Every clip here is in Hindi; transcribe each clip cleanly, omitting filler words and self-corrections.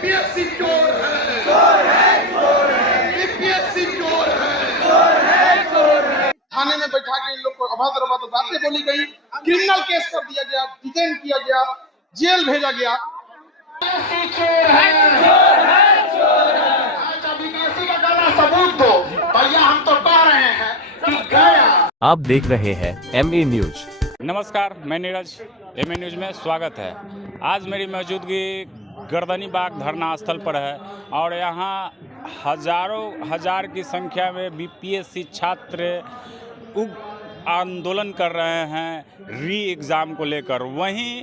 बीपीएससी चोर है, चोर है, चोर है, बीपीएससी चोर है, चोर है, चोर है। थाने में बैठा के इन लोग को अभद्र अभद्र बातें बोली गई, क्रिमिनल केस कर दिया गया, डिटेन किया गया, जेल भेजा गया। चोर है, चोर है, चोर है। अच्छा बीपीएससी का गला सबूत दो भैया, हम तो कह रहे हैं कि गया। आप देख रहे हैं एमए न्यूज। नमस्कार, मैं नीरज, एमए न्यूज में स्वागत है। आज मेरी मौजूदगी गर्दनी बाग धरना स्थल पर है और यहाँ हजार की संख्या में बीपीएससी छात्र आंदोलन कर रहे हैं री एग्ज़ाम को लेकर। वहीं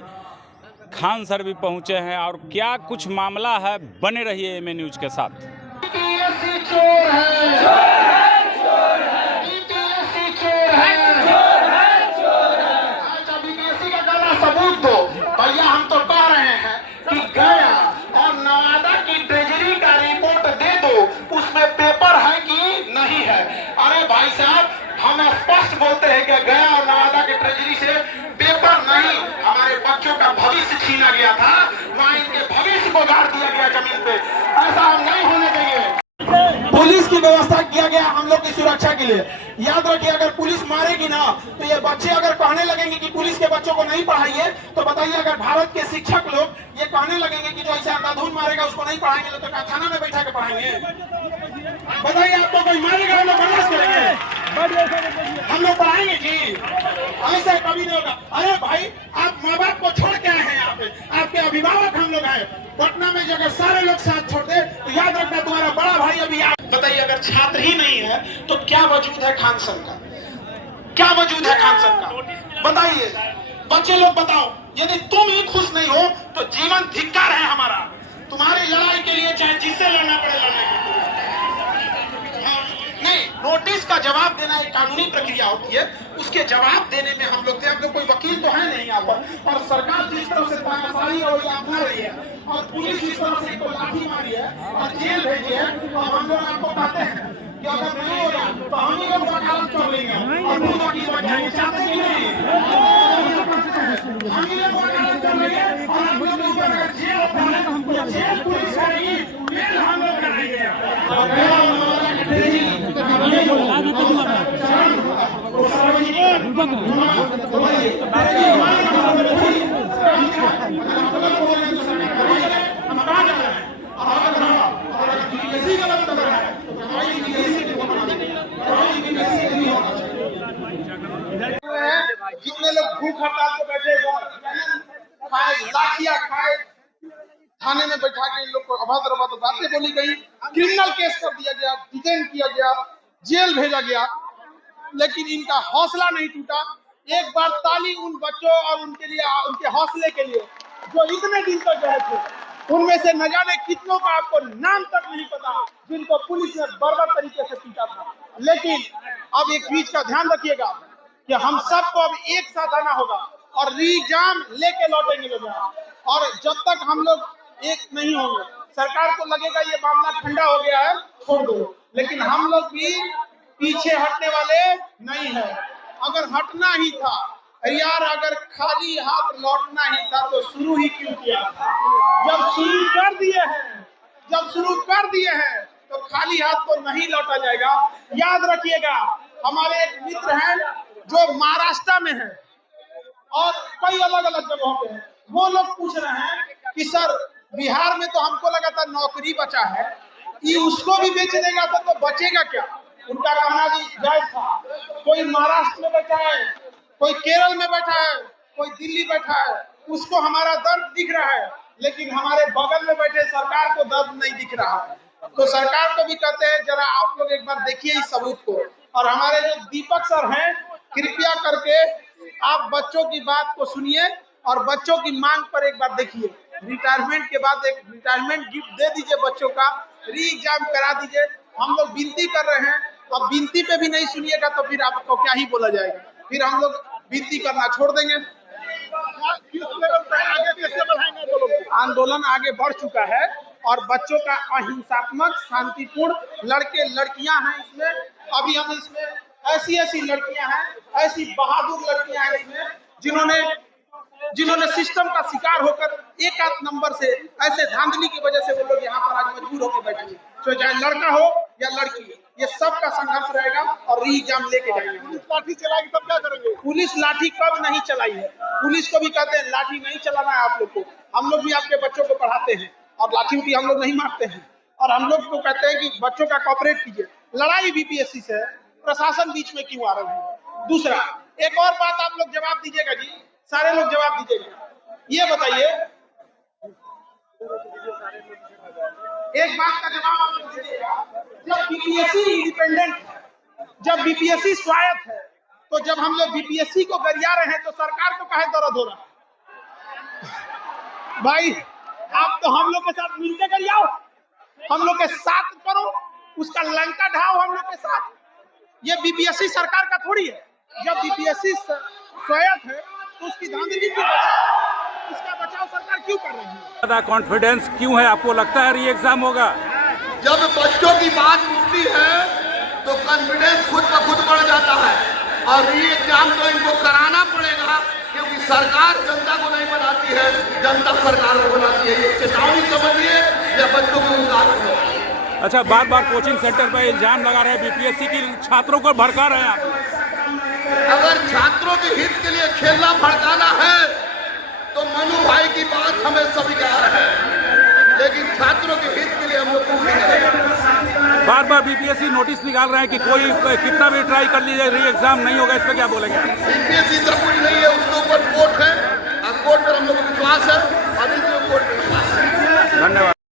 खान सर भी पहुँचे हैं और क्या कुछ मामला है, बने रहिए एमए न्यूज के साथ। बीपीएससी चोर है, चोर है, चोर है, बीपीएससी चोर है, चोर है, चोर है। अच्छा बीपीएससी का गला सबूत दो भैया, हम तो कह रहे हैं कि गया और नवादा की ट्रेजरी का रिपोर्ट दे दो, उसमें पेपर है कि नहीं है। अरे भाई साहब, हम स्पष्ट बोलते हैं कि गया और नवादा के ट्रेजरी से पेपर नहीं, हमारे बच्चों का भविष्य छीना गया था, वहाँ इनके भविष्य को गाड़ दिया गया जमीन पे। ऐसा हम नहीं होने देंगे। पुलिस की व्यवस्था किया गया हम लोग की सुरक्षा के लिए। याद रखिए, अगर पुलिस मारेगी ना तो ये बच्चे अगर कहने लगेंगे कि पुलिस के बच्चों को नहीं पढ़ाइए, तो बताइए अगर भारत के शिक्षक लोग ये कहने लगेंगे कि जो ऐसे अंधाधुन मारेगा उसको नहीं पढ़ाएंगे, तो क्या थाना में बैठा के पढ़ाएंगे? बताइए, आपको कोई मारेगा हम लोग बर्दाश्त करेंगे? हम लोग पढ़ाएंगे जी? ऐसा कभी नहीं होगा। अरे भाई, आप माँ बाप को छोड़ के आए हैं यहाँ पे, आपके अभिभावक हम लोग आए। पटना में अगर सारे लोग साथ छोड़ दे तो याद रखना तुम्हारा बड़ा भाई अभी। बताइए, अगर छात्र ही नहीं है तो क्या वजूद है खान सर का? क्या वजूद है खान सर का? बताइए बच्चे लोग, बताओ। यदि तुम ही खुश नहीं हो तो जीवन धिक्कार है हमारा। तुम्हारी लड़ाई के लिए चाहे जिससे लड़ना पड़े लड़ने की। नहीं, नोटिस का जवाब देना एक कानूनी प्रक्रिया होती है, उसके जवाब देने में हम लोग थे। अब तो कोई वकील तो है नहीं यहाँ पर, और सरकार जिस तरह से तानाशाही और अपना रही है, और पुलिस जिस तरह से इनको लाठी मारी है और जेल भेजी है, और हम लोग आपको कहते हैं कि अगर नहीं होगा तो हम ही लोग वकालत कर लेंगे और खुद वकील बन जाएंगे। चाहते कि नहीं? हम ही लोग वकालत कर लेंगे और हम लोग ऊपर अगर जेल होता है तो जेल पुलिस करेगी, जेल हम लोग कराएंगे। जितने लोग भूख हड़ताल पे बैठे, खाए लाठियां खाए, थाने में बैठा के इन लोग को अभद्र अभद्र बातें बोली गई, क्रिमिनल केस कर दिया गया, डिटेन किया गया, जेल भेजा गया, लेकिन इनका हौसला नहीं टूटा। एक बार ताली उन बच्चों और उनके लिए, उनके हौसले के लिए जो इतने दिन तक गए थे। उनमें से न जाने कितनों का आपको नाम तक नहीं पता, जिनको पुलिस ने बर्बर तरीके से पीटा था। लेकिन अब एक चीज का ध्यान रखिएगा कि हम सबको अब एक साथ आना होगा और री एग्जाम लेके लौटेंगे लोग यहाँ। और जब तक हम लोग एक नहीं होंगे, सरकार को लगेगा ये मामला ठंडा हो गया है, छोड़ दो, लेकिन हम लोग भी पीछे हटने वाले नहीं है। अगर हटना ही था यार, अगर खाली हाथ लौटना ही था तो शुरू ही क्यों किया था? जब शुरू कर दिए हैं तो खाली हाथ तो नहीं लौटा जाएगा। याद रखिएगा, हमारे एक मित्र हैं जो महाराष्ट्र में है और कई अलग अलग जगहों पे हैं। वो लोग पूछ रहे हैं कि सर, बिहार में तो हमको लगा था नौकरी बचा है, ये उसको भी बेच देगा तो बचेगा क्या? उनका कहना भी जायज था। कोई महाराष्ट्र में बैठा है, कोई केरल में बैठा है, कोई दिल्ली बैठा है, उसको हमारा दर्द दिख रहा है, लेकिन हमारे बगल में बैठे सरकार को दर्द नहीं दिख रहा है। तो सरकार को भी कहते हैं, जरा आप लोग एक बार देखिए इस सबूत को। और हमारे जो दीपक सर हैं, कृपया करके आप बच्चों की बात को सुनिए और बच्चों की मांग पर एक बार देखिए। रिटायरमेंट के बाद एक रिटायरमेंट गिफ्ट दे दीजिए बच्चों का, री एग्जाम करा दीजिए। हम लोग विनती कर रहे हैं, अब विनती पे भी नहीं सुनिएगा तो फिर आपको क्या ही बोला जाएगा? फिर हम लोग विनती करना छोड़ देंगे। आंदोलन आगे बढ़ चुका है और बच्चों का अहिंसात्मक शांतिपूर्ण, लड़के लड़कियां हैं इसमें। अभी हम इसमें ऐसी लड़कियां हैं, ऐसी बहादुर लड़कियां हैं इसमें, जिन्होंने सिस्टम का शिकार होकर एक आध नंबर से ऐसे धांधली की वजह से वो लोग लड़का हो या लड़की, ये सबका संघर्ष रहेगा और री एग्जाम लेके जाएंगे। पुलिस लाठी चलाएगी तब क्या करेंगे? पुलिस लाठी कब नहीं चलाई है? पुलिस को भी कहते हैं लाठी नहीं चलाना है आप लोग को। हम लोग भी आपके बच्चों को पढ़ाते हैं और लाठी उठी हम लोग नहीं मारते हैं, और हम लोग को कहते हैं कि बच्चों का कॉपरेट कीजिए। लड़ाई बीपीएससी से है, प्रशासन बीच में क्यों आ रही है? दूसरा, एक और बात आप लोग जवाब दीजिएगा जी, सारे लोग जवाब दीजिएगा। ये बताइए, एक बात का जवाब आप लोग दीजिएगा, जब बीपीएससी इंडिपेंडेंट है, जब बीपीएससी स्वायत्त है, तो जब हम लोग बीपीएससी को गरिया रहे हैं तो सरकार को काहे दर्द हो रहा? भाई आप तो हम लोग के साथ मिलके गरियाओ, हम लोग के साथ करो, उसका लंका ढाओ हम लोग के साथ। ये बीपीएससी सरकार का थोड़ी है। जब बीपीएससी स्वायत्त है तो उसकी धांधली क्यों बचाओ, उसका बचाव सरकार क्यों कर रही है? ज्यादा कॉन्फिडेंस क्यों है? आपको लगता है री एग्जाम होगा? जब बच्चों की बात उठती है तो कॉन्फिडेंस खुद ब खुद बढ़ जाता है, और री एग्जाम तो इनको कराना पड़ेगा, क्योंकि सरकार जनता को नहीं बनाती है, जनता सरकार को बनाती है। ये चेतावनी समझिए या बच्चों को उतार। अच्छा, बार बार कोचिंग सेंटर पर इल्जाम लगा रहे हैं बीपीएससी की, छात्रों को भड़का रहे हैं आप। अगर छात्रों के हित के लिए खेलना भड़काना है तो मनु भाई की बात हमें स्वीकार है, लेकिन छात्रों के हित के लिए हम लोग कुछ नहीं करेंगे। बार बार बीपीएससी नोटिस निकाल रहे हैं कि कोई कितना भी ट्राई कर लीजिए री एग्जाम नहीं होगा, इस पर क्या बोलेंगे? बीपीएससी सब कुछ नहीं है, उसके ऊपर कोर्ट है और कोर्ट पर हम लोग को विश्वास है, अभी भी कोर्ट पर विश्वास है। धन्यवाद।